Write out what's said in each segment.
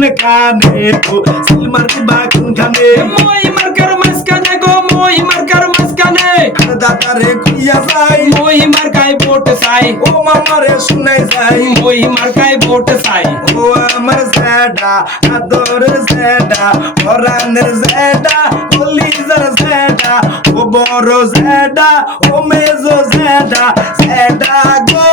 কোন কানে গো সিলমার দিবা কোনখানে মই মার্কার মাঝখানে গো মই মার্কার মাঝখানে। আর দাদারে কইয়া যাই। মই মার্কায় ভোট চাই। ও মামারে শুনাই যাই। মই মার্কায় ভোট চাই। ও আমার জেডা আদর জেডা পরানের জেডা কলিজার জেডা ও বড় জেডা ও মেজো জেডা জেডা গো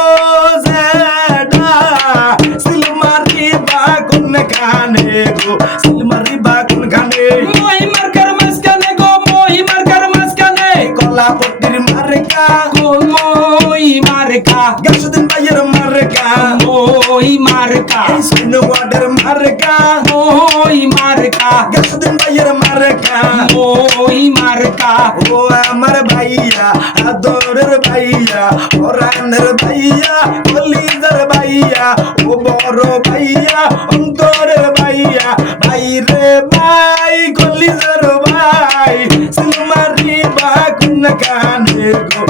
মার্কা গাছদিন বাইয়ের মার্কা মই মার্কা ও আমার ভাইয়া আদরের ভাইয়া ওরানের ভাইয়া কলিজার ভাইয়া ও বড় ভাইয়া অন্তরের ভাইয়া ভাই রে ভাই কলিজার ভাই সিলমারি বা কোন কানে গো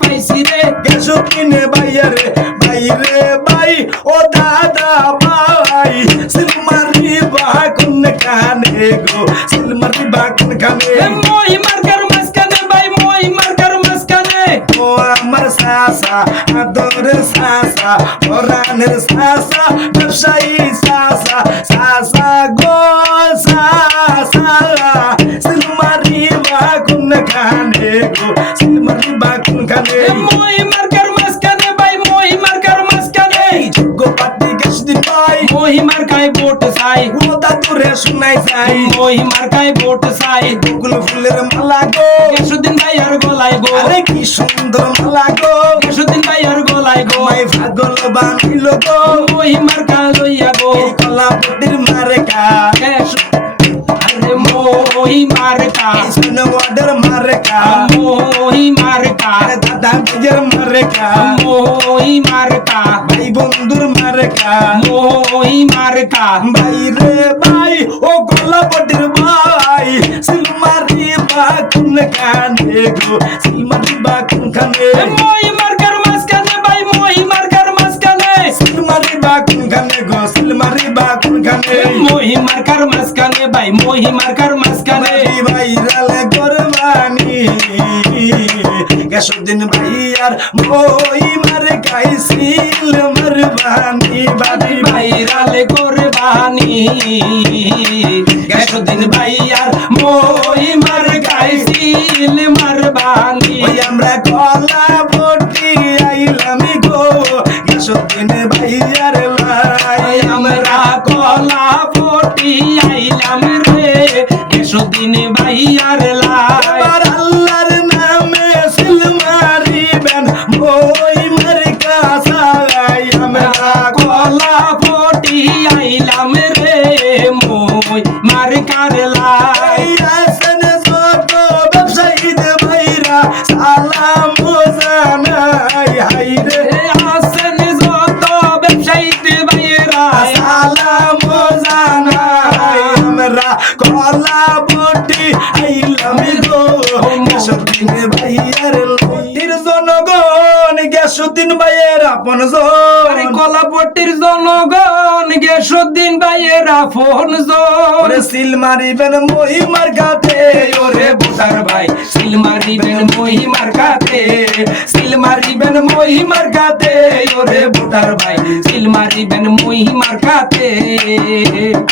পাইছি রে। গেছো কিনে ভাইয়া রে ভাই রে ভাই ও দাদা ভাই সিলমারি বা কোন কানে গো? সিলমারি বা কোন কানে মই মার্কার মাঝখানে ভাই মই মার্কার মাঝখানে। ও আমার সাসা আদরের সাসা পরানের সাসা ব্যবসায়ী সাসা সাসা গো সাসা। সিলমারি বা কোন কানে গো? সিলমারি বা কানে মই মার্কার মাঝখানে ভাই মই মার্কার মাঝখানে। যোগ্য পাতি গেছ দিন ভাই মই মার্কায় ভোট চাই। ও দাদুরে শুনাই যাই মই মার্কায় ভোট চাই। গুগল ফুলের মালা গো। কেশুদিন ভাই আর গলায় গো। আরে কি সুন্দর মালা গো। কেশুদিন ভাই আর গলায় গো। মাই পাগল বানিল গো। মই মার্কা লইয়া গো। কলা পটির মারেকা। আরে মই মার্কা। এই বিজের মারেকা। মই মার্কা। ভাই বন্ধুর মারেকা। মই মার্কা। ভাই রে ভাই ও কলা পটির ভাই সিলমারি বা কোন কানে গো সিলমারি বা কোন। কানে মই মার্কার মাঝখানে ভাই মই মার্কার মাঝখানে। সিলমারি বা কোন কানে গো সিলমারি বা কোন। কানে মই মার্কার মাঝখানে ভাই মই মার্কার গেসদিন ভাইয়ার মই মার গাইছিল মার বাড়ি বাদি ভাইরাল করে বানি গেছদিন ভাইয়ার মই মার গাইছিল মারবানি কলা বটি আইলাম গো। গেসদিন ভাইয়ার গেসদিন ভাইয়ের আপন আরে জন কলাপট্টির জনগণ গেসুদ্দিন ভাইয়েরা ফোন ওরে সিল মারিবেন মহিমার গাতে ওরে ভোটার ভাই। সিল মারিবেন মহিমার কাতে সিল মারিবেন মহিমার কাতে ওরে ভোটার ভাই। সিল মারিবেন মহিমার কাতে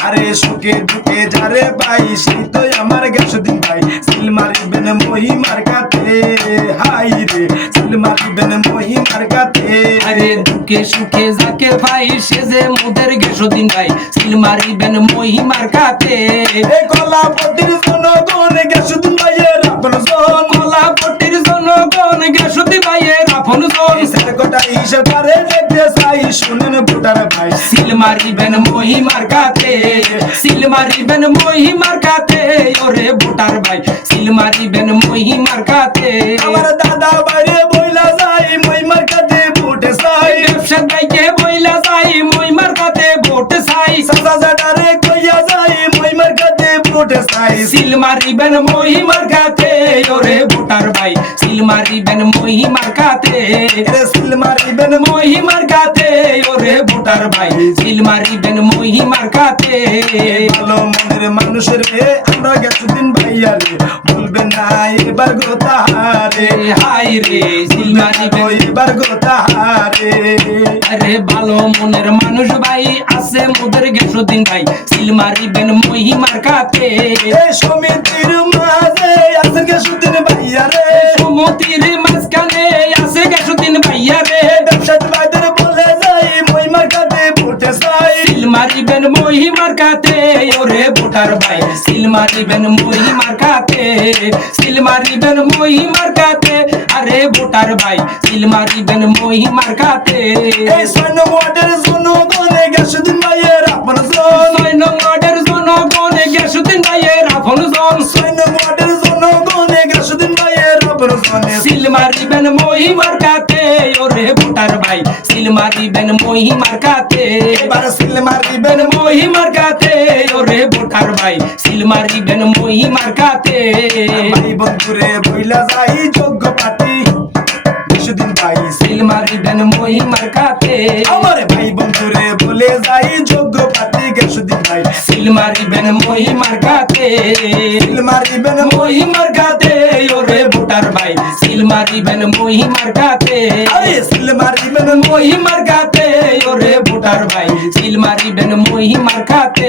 আরে সুখে দুঃখে যারে পাই সেই তো আমার গেসদিন ভাই। সিল মারিবেন মহিমার গাতে হাই রে। সিল মারিবেন মহিমার গাতে। আরে দুঃখে সুখে যাকে ভাই সে যে মোদের গেসুদ্দিন ভাই। সিল মারিবেন মহিমার কাতে। এ কলা পটির জনগণ গেসদিন ভাইয়ের আপন জন। কলাপট্টির জনগণ গেসুদ্দিন ভাইয়ের আপন জন। ইসার গোটা ইসার পারে দেখতে চাই শুনেন ভোটার ভাই। সিল মারিবেন মহিমার কাতে। সিল মারিবেন মহিমার কাতে। ওরে ভোটার ভাই সিল মারিবেন মহিমার কাতে। আমার সিল মারিবেন মহিমার গাতে ওরে ভোটার ভাই সিল মারিবেন মহিমার গাতে রে সিল মারিবেন মহিমার গাতে ওরে ভোটার ভাই। সিল মারিবেন মহিমার গাতে ভালো মনের মানুষের রে আমরা গেছো দিন ভাইয়া রে বলবেন না এবার গো তাহারে হাই রে সিল মারিবেন এবার গো তাহারে আরে ভালো মনের মানুষ ভাই আছে মোদের গেসুদ্দিন ভাই। সিল মারিবেন মহিমার এই সমিতির মাঝে আছেন গেছো দিন ভাইয়া রে সমতির মাঝখানে আছে গেসুদ্দিন ভাইয়া রে ব্যবসায়ী ভাইদের বলে যাই মহিমার কাছে ভোটে চাই সিল মারিবেন মহিমার কাতে ওরে ভোটার ভাই সিল মারিবেন মহিমার কাতে সিল মারিবেন মহিমার কাতে আরে ভোটার ভাই সিল মারিবেন মহিমার কাতে এই সৈন্য ওয়ার্ডের জনগণে গেছো দিন ভাইয়ের আপন জন ছয় নম্বরের জনগণে গেসুদ্দিন ভাইয়ের আপন জন সিল মারিবেন মহিমার কাতে ওরে ভোটার ভাই। সিল মারিবেন মহিমার কাতে এবার সিল মারিবেন বেন মহিমার কাতে ওরে ভোটার ভাই। সিল মারিবেন মহিমার কাতে ভাই বন্ধুরে বইলা যাই যোগ্য পার্টি কিছুদিন ভাই। সিল মারিবেন মহিমার কাতে আমার ভাই বন্ধুরে বলে যাই যোগ্য পার্টি কিছুদিন ভাই। সিল মারিবেন মহিমার কাতে সিল মারিবেন মহিমার কাতে ওরে মারিবেন মহিমার আরে সিল মারিবেন মহিমার কাতে ওরে ভোটার ভাই সিল মারিবেন মহিমার কাতে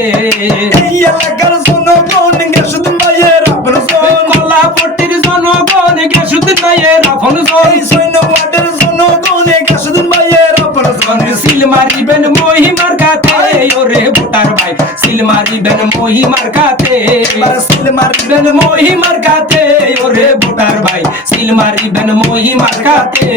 এই এলাকার জনগণ কিছুদিন ভাইয়ের আপন জন। কলাপট্টির জনগণ গেসুদিন ভাইয়ের আপন সৈন্য মারিবেন মহিমার কাতে ওরে ভোটার ভাই সিল মারিবেন মহিমার কাতে এবার সিল মারিবেন মারিবেন মহিমার কাতে ওরে ভোটার ভাই সিল মারিবেন মহিমার কাতে